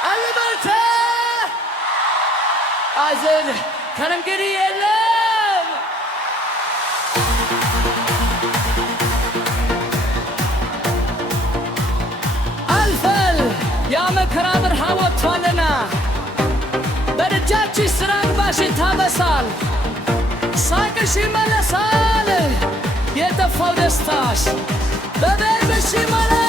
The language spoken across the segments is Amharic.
Alberta! I said, canım geri yelim. Alfel, ya mekራ ብርሃን ወጥቷልና በደጃችሽ ስራ እንባሽን ታበሳል፣ ሳቅሽ ይመለሳል፣ የጠፋው ደስታሽ በቤትሽ ይሞላል።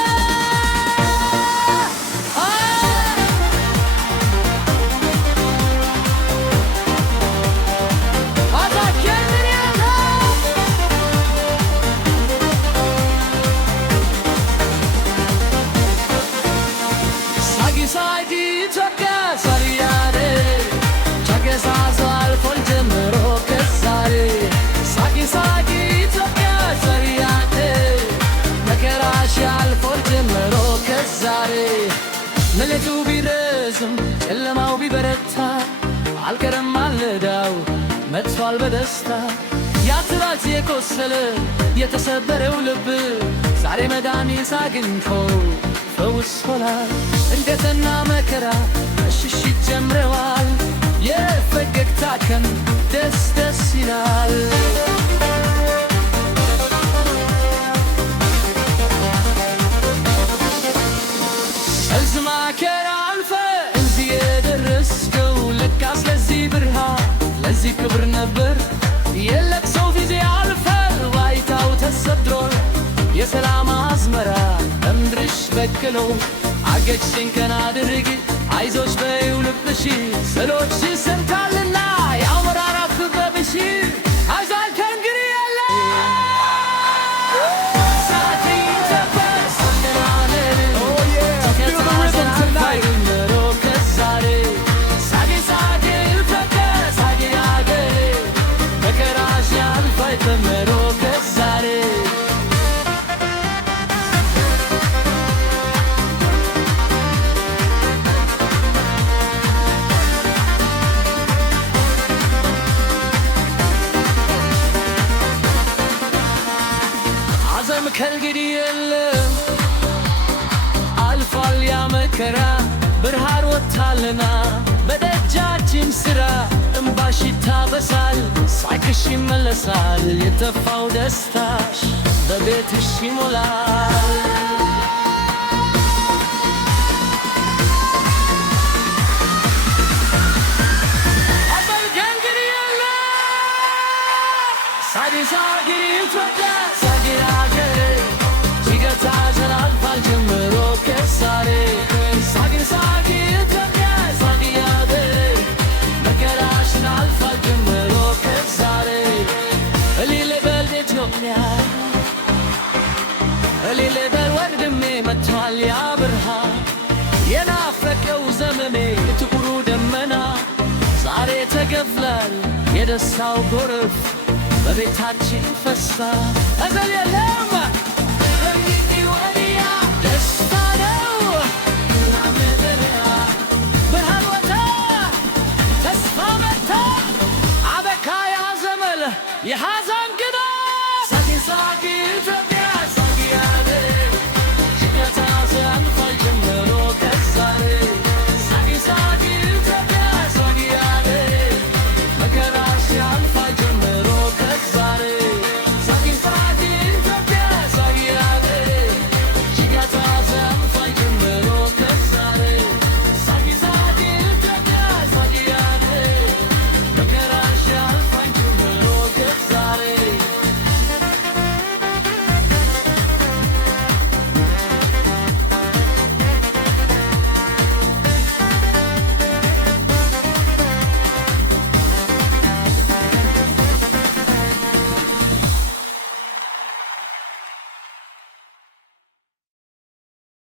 መሌቱ ቢረዝም ጨለማው ቢበረታ አልቀረም ማለዳው መጥቷል በደስታ ያትራስ የቆሰለ የተሰበረው ልብ ዛሬ መድኃኒት አግኝቶ ፈውስ ሆኗል። እንዴትና መከራ ሽሽት ጀምረዋል። የፈገግታ ቀን ደስ ደስ ይላል። መከራ አልፈ እዚህ የደረስከው ለካስ ለዚህ ብርሃን ለዚህ ክብር ነበር። የለቅሶው ጊዜ አልፈ ዋይታው ተሰድሮ የሰላም አዝመራ በምድርሽ በቅሎ አገጭሽን ቀና አድርጊ አይዞሽ በይው ልብሽ ስሎችሽ ሰምታልና ያወራራ ክበብሽ አይዟል ከእንግዲህ የለ ከእንግዲህ የለም አልፏል ያ መከራ ብርሃን ወጥቷልና በደጃችን ስራ እንባሽ ይታበሳል ሳቅሽ ይመለሳል የጠፋው ደስታሽ በቤትሽ ይሞላል። እልል ወንድሜ መጥቷል ያ ብርሃን የናፈቀው ዘመኔ ጥቁሩ ደመና ዛሬ ተገፍሏል የደስታው ጎርፍ በቤታችን ፈሳ እዘል የለም